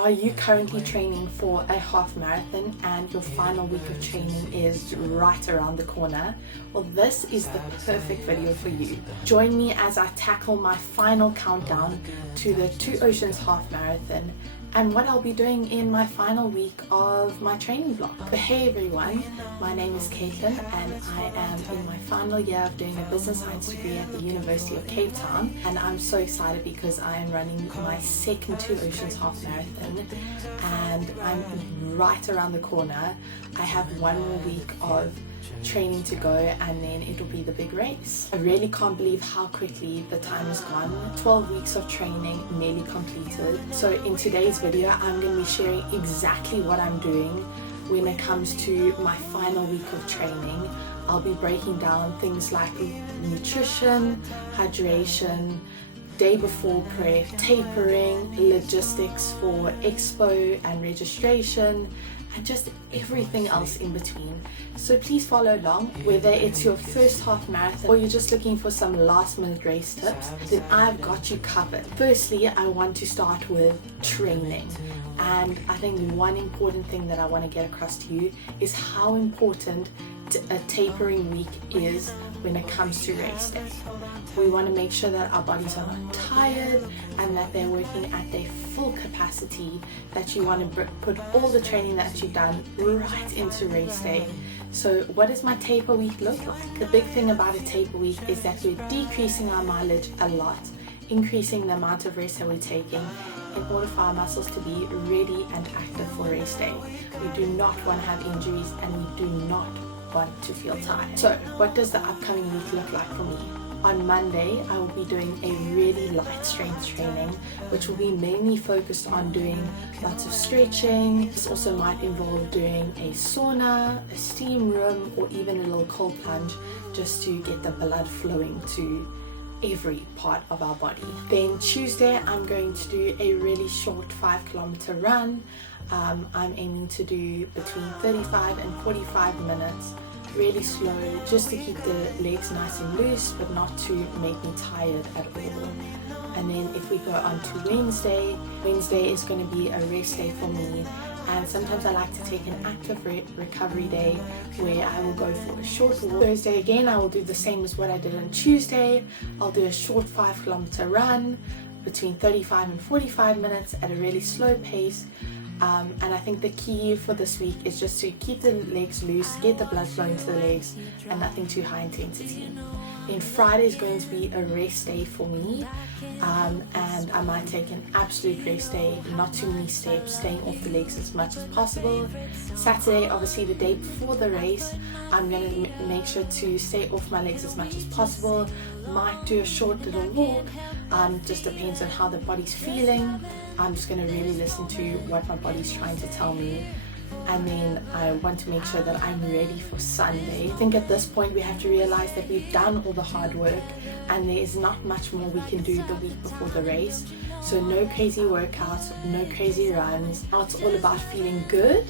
Are you currently training for a half marathon and your final week of training is right around the corner? Well, this is the perfect video for you. Join me as I tackle my final countdown to the Two Oceans Half Marathon and what I'll be doing in my final week of my training block. But hey everyone, my name is Cait and I am in my final year of doing a business science degree at the University of Cape Town, and I'm so excited because I am running my second Two Oceans Half Marathon and I'm right around the corner. I have one more week of training to go and then it'll be the big race. I really can't believe how quickly the time has gone. 12 weeks of training nearly completed. So in today's video I'm going to be sharing exactly what I'm doing when it comes to my final week of training. I'll be breaking down things like nutrition, hydration, day before prep, tapering, logistics for expo and registration, and just everything else in between. So please follow along. Whether it's your first half marathon or you're just looking for some last minute race tips, then I've got you covered. Firstly, I want to start with training. And I think one important thing that I want to get across to you is how important a tapering week is when it comes to race day. We want to make sure that our bodies are not tired and that they're working at their full capacity, that you want to put all the training that you've done right into race day. So what does my taper week look like? The big thing about a taper week is that we're decreasing our mileage a lot, increasing the amount of rest that we're taking in order for our muscles to be ready and active for race day. We do not want to have injuries and we do not want to feel tired. So what does the upcoming week look like for me? On Monday, I will be doing a really light strength training, which will be mainly focused on doing lots of stretching. This also might involve doing a sauna, a steam room, or even a little cold plunge just to get the blood flowing to every part of our body. Then Tuesday, I'm going to do a really short 5-kilometer run. I'm aiming to do between 35 and 45 minutes, really slow, just to keep the legs nice and loose, but not to make me tired at all. And then if we go on to Wednesday is going to be a rest day for me. And sometimes I like to take an active recovery day where I will go for a short walk. Thursday again, I will do the same as what I did on Tuesday. I'll do a short 5-kilometer run between 35 and 45 minutes at a really slow pace. And I think the key for this week is just to keep the legs loose, get the blood flowing to the legs, and nothing too high intensity. Then Friday is going to be a rest day for me, and I might take an absolute rest day, not too many steps, staying off the legs as much as possible. Saturday, obviously the day before the race, I'm going to make sure to stay off my legs as much as possible. Might do a short little walk, just depends on how the body's feeling. I'm just going to really listen to what my body's trying to tell me. And then I want to make sure that I'm ready for Sunday. I think at this point we have to realize that we've done all the hard work and there is not much more we can do the week before the race. So no crazy workouts, no crazy runs. Now it's all about feeling good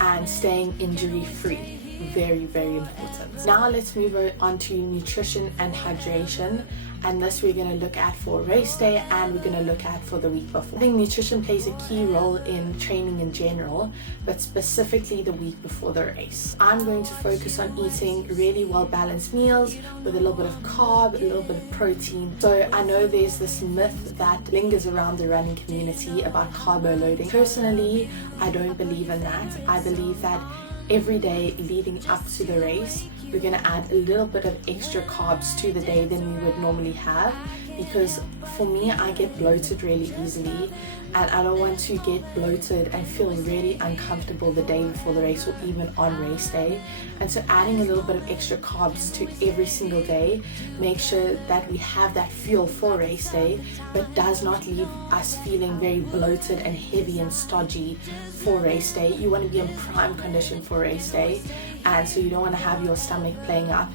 and staying injury free. Very, very important. Now let's move on to nutrition and hydration. And this we're going to look at for race day and we're going to look at for the week before. I think nutrition plays a key role in training in general, but specifically the week before the race. I'm going to focus on eating really well balanced meals with a little bit of carb, a little bit of protein. So I know there's this myth that lingers around the running community about carbo loading. Personally, I don't believe in that. I believe that every day leading up to the race, we're going to add a little bit of extra carbs to the day than we would normally have, because for me, I get bloated really easily and I don't want to get bloated and feel really uncomfortable the day before the race or even on race day. And so adding a little bit of extra carbs to every single day makes sure that we have that fuel for race day, but does not leave us feeling very bloated and heavy and stodgy for race day. You want to be in prime condition for race day, and so you don't want to have your stomach playing up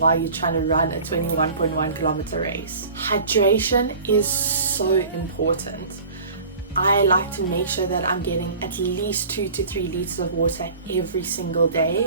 while you're trying to run a 21.1 kilometer race. Hydration is so important. I like to make sure that I'm getting at least 2 to 3 liters of water every single day,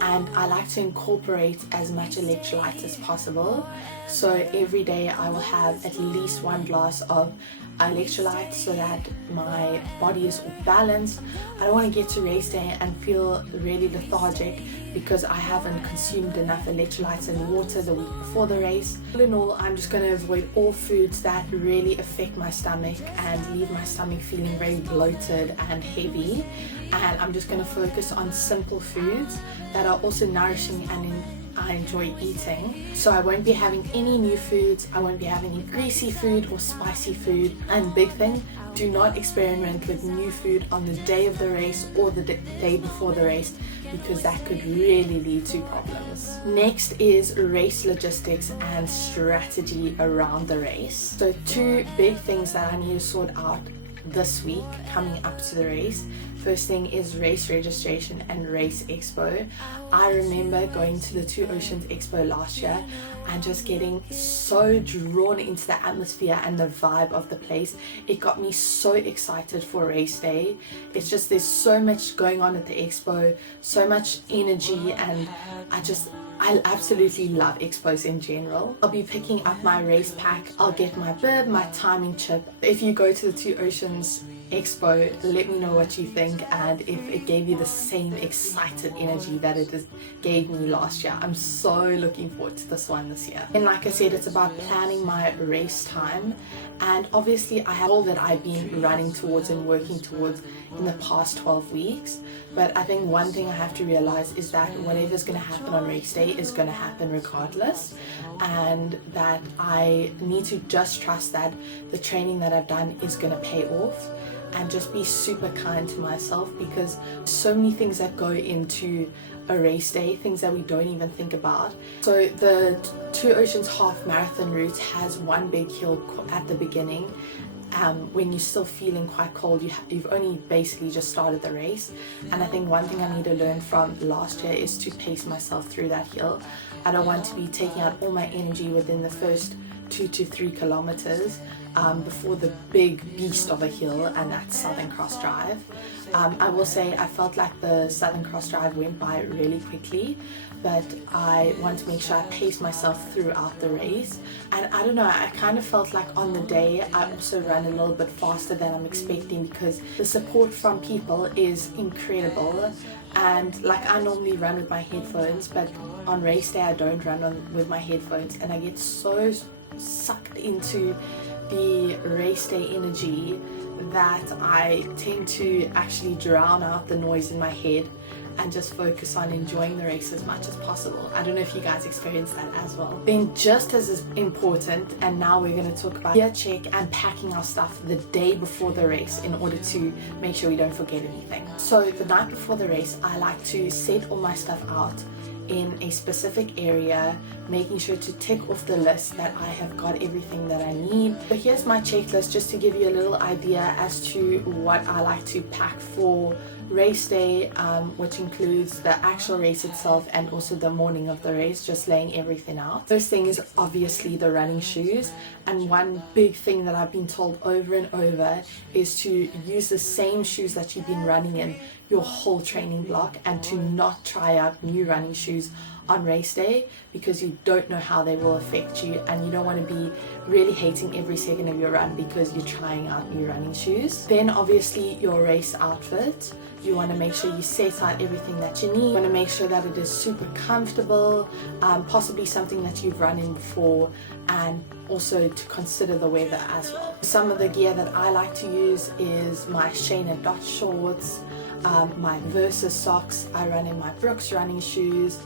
and I like to incorporate as much electrolytes as possible. So every day I will have at least 1 glass of electrolytes so that my body is all balanced. I don't want to get to race day and feel really lethargic because I haven't consumed enough electrolytes and water the week before the race. All in all, I'm just going to avoid all foods that really affect my stomach and leave my stomach feeling very bloated and heavy, and I'm just going to focus on simple foods that are also nourishing and I enjoy eating. So I won't be having any new foods, I won't be having any greasy food or spicy food. And big thing, do not experiment with new food on the day of the race or the day before the race, because that could really lead to problems. Next is race logistics and strategy around the race. So 2 big things that I need to sort out this week coming up to the race. First thing is race registration and race expo. I remember going to the Two Oceans Expo last year and just getting so drawn into the atmosphere and the vibe of the place. It got me so excited for race day. It's just, there's so much going on at the expo, so much energy, and I absolutely love expos in general. I'll be picking up my race pack. I'll get my bib, my timing chip. If you go to the Two Oceans Expo, let me know what you think and if it gave you the same excited energy that it gave me last year. I'm so looking forward to this one this year. And like I said, it's about planning my race time, and obviously I have all that I've been running towards and working towards in the past 12 weeks. But I think one thing I have to realize is that whatever's going to happen on race day is going to happen regardless, and that I need to just trust that the training that I've done is going to pay off, and just be super kind to myself, because so many things that go into a race day, things that we don't even think about. So the Two Oceans half marathon route has one big hill at the beginning. When you're still feeling quite cold, you've only basically just started the race. And I think one thing I need to learn from last year is to pace myself through that hill. I don't want to be taking out all my energy within the first 2 to 3 kilometers before the big beast of a hill, and that's Southern Cross Drive. I will say I felt like the Southern Cross Drive went by really quickly, but I want to make sure I pace myself throughout the race. And I don't know, I kind of felt like on the day I also ran a little bit faster than I'm expecting, because the support from people is incredible. And like, I normally run with my headphones, but on race day I don't run with my headphones, and I get so sucked into the race day energy that I tend to actually drown out the noise in my head and just focus on enjoying the race as much as possible. I don't know if you guys experience that as well. Then just as important, and now we're going to talk about gear check and packing our stuff the day before the race in order to make sure we don't forget anything. So the night before the race, I like to set all my stuff out in a specific area, making sure to tick off the list that I have got everything that I need. So here's my checklist, just to give you a little idea as to what I like to pack for race day, which includes the actual race itself and also the morning of the race, just laying everything out. First thing is obviously the running shoes, and one big thing that I've been told over and over is to use the same shoes that you've been running in your whole training block, and to not try out new running shoes on race day, because you don't know how they will affect you, and you don't want to be really hating every second of your run because you're trying out new running shoes. Then obviously your race outfit. You want to make sure you set out everything that you need. You want to make sure that it is super comfortable, possibly something that you've run in before, and also to consider the weather as well. Some of the gear that I like to use is my Shane and Dot shorts, my Versus socks. I run in my Brooks running shoes.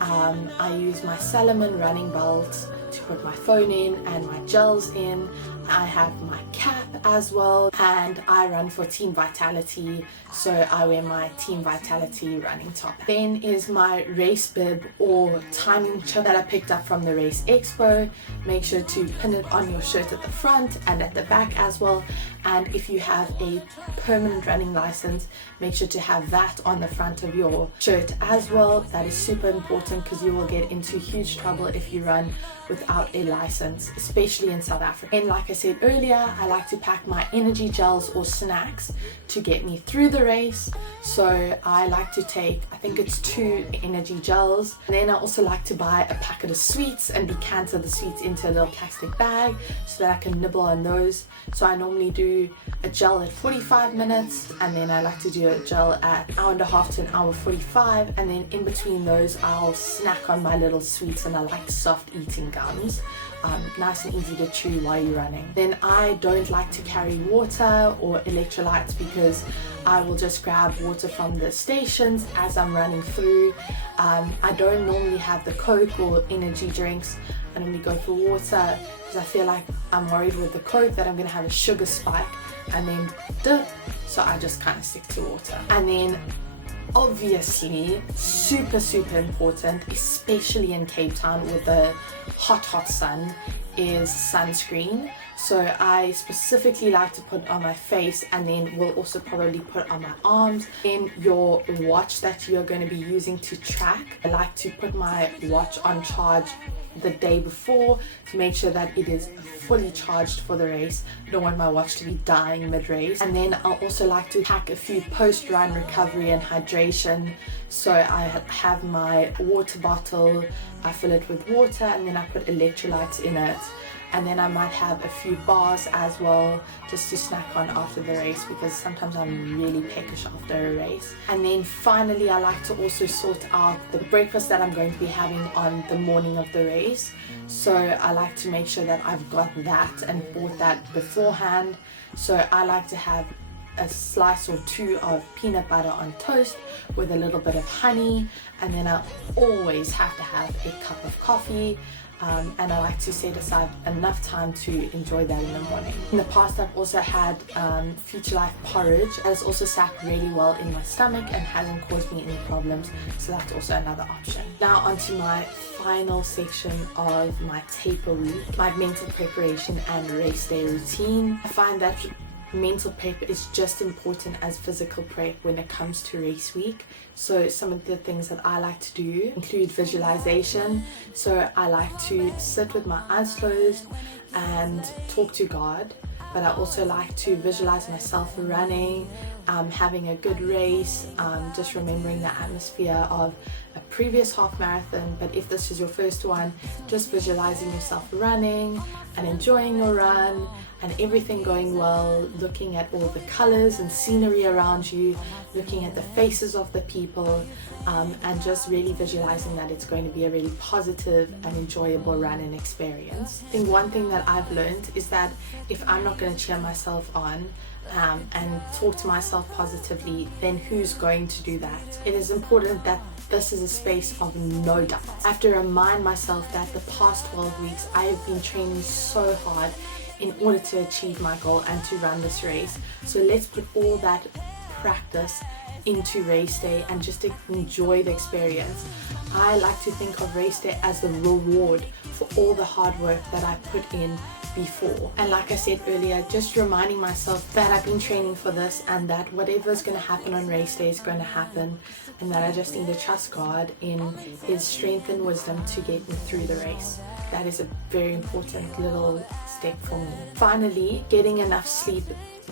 I use my Salomon running belt to put my phone in and my gels in. I have my cap as well, and I run for Team Vitality, so I wear my Team Vitality running top. Then is my race bib or timing chip that I picked up from the Race Expo. Make sure to pin it on your shirt at the front and at the back as well. And if you have a permanent running license, make sure to have that on the front of your shirt as well. That is super important, because you will get into huge trouble if you run without a license, especially in South Africa. And like I said earlier, I like to pack my energy gels or snacks to get me through the race. So I like to take, I think it's 2 energy gels. And then I also like to buy a packet of sweets and decanter the sweets into a little plastic bag so that I can nibble on those. So I normally do a gel at 45 minutes, and then I like to do a gel at 1.5 to 1:45, and then in between those I'll snack on my little sweets, and I like soft eating gums. Nice and easy to chew while you're running. Then I don't like to carry water or electrolytes because I will just grab water from the stations as I'm running through. I don't normally have the Coke or energy drinks. I normally go for water because I feel like I'm worried with the Coke that I'm going to have a sugar spike and then so I just kind of stick to water. And then obviously super important, especially in Cape Town with the hot sun, is sunscreen. So I specifically like to put on my face, and then will also probably put on my arms. In your watch that you're going to be using to track, I like to put my watch on charge the day before to make sure that it is fully charged for the race. I don't want my watch to be dying mid-race. And then I'll also like to pack a few post-run recovery and hydration. So I have my water bottle, I fill it with water, and then I put electrolytes in it. And then I might have a few bars as well, just to snack on after the race, because sometimes I'm really peckish after a race. And then finally, I like to also sort out the breakfast that I'm going to be having on the morning of the race. So I like to make sure that I've got that and bought that beforehand. So I like to have a slice or 2 of peanut butter on toast with a little bit of honey, and then I always have to have a cup of coffee. And I like to set aside enough time to enjoy that in the morning. In the past, I've also had Future Life porridge. It's also sat really well in my stomach and hasn't caused me any problems, so that's also another option. Now onto my final section of my taper week, my mental preparation and race day routine. I find that mental prep is just important as physical prep when it comes to race week. So some of the things that I like to do include visualization. So I like to sit with my eyes closed and talk to God, but I also like to visualize myself running, having a good race, just remembering the atmosphere of a previous half marathon. But if this is your first one, just visualizing yourself running and enjoying your run and everything going well, looking at all the colors and scenery around you, looking at the faces of the people, and just really visualizing that it's going to be a really positive and enjoyable running experience. I think one thing that I've learned is that if I'm not going to cheer myself on and talk to myself positively, then who's going to do that? It is important that this is a space of no doubt. I have to remind myself that the past 12 weeks I have been training so hard in order to achieve my goal and to run this race. So let's put all that practice into race day and just to enjoy the experience. I like to think of race day as the reward for all the hard work that I put in before. And like I said earlier, just reminding myself that I've been training for this and that whatever is going to happen on race day is going to happen, and that I just need to trust God in His strength and wisdom to get me through the race. That is a very important little step for me. Finally, getting enough sleep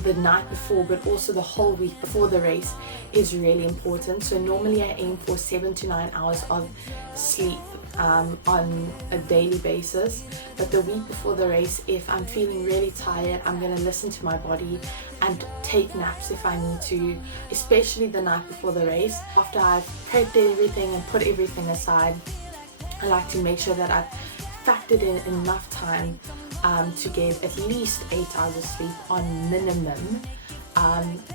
the night before, but also the whole week before the race, is really important. So normally I aim for 7 to 9 hours of sleep on a daily basis, but the week before the race, if I'm feeling really tired, I'm going to listen to my body and take naps if I need to, especially the night before the race. After I've prepped everything and put everything aside, I like to make sure that I've factored in enough time to get at least 8 hours of sleep on minimum,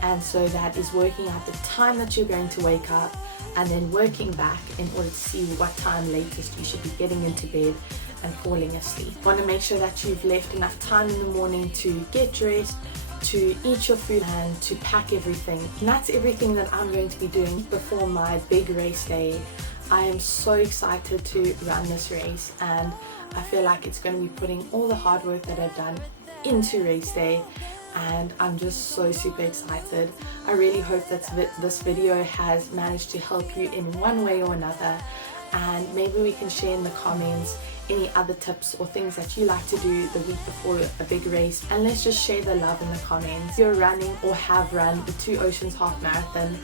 and so that is working out the time that you're going to wake up and then working back in order to see what time latest you should be getting into bed and falling asleep. You want to make sure that you've left enough time in the morning to get dressed, to eat your food, and to pack everything. And that's everything that I'm going to be doing before my big race day. I am so excited to run this race, and I feel like it's going to be putting all the hard work that I've done into race day, and I'm just so super excited. I really hope that this video has managed to help you in one way or another. and maybe we can share in the comments any other tips or things that you like to do the week before a big race, and let's just share the love in the comments. If you're running or have run the Two Oceans Half Marathon,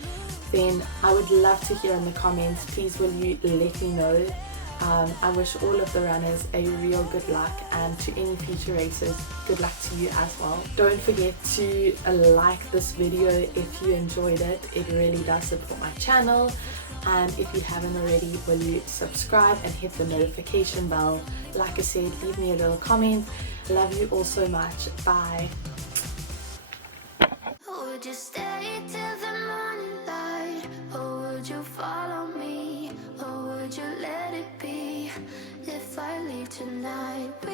then I would love to hear in the comments. Please will you let me know. I wish all of the runners a real good luck, and to any future races, good luck to you as well. Don't forget to like this video if you enjoyed it. It really does support my channel. And if you haven't already, will you subscribe and hit the notification bell? Like I said, leave me a little comment. Love you all so much. Bye. Would you stay till the morning light, or would you follow me, or would you let it be if I leave tonight?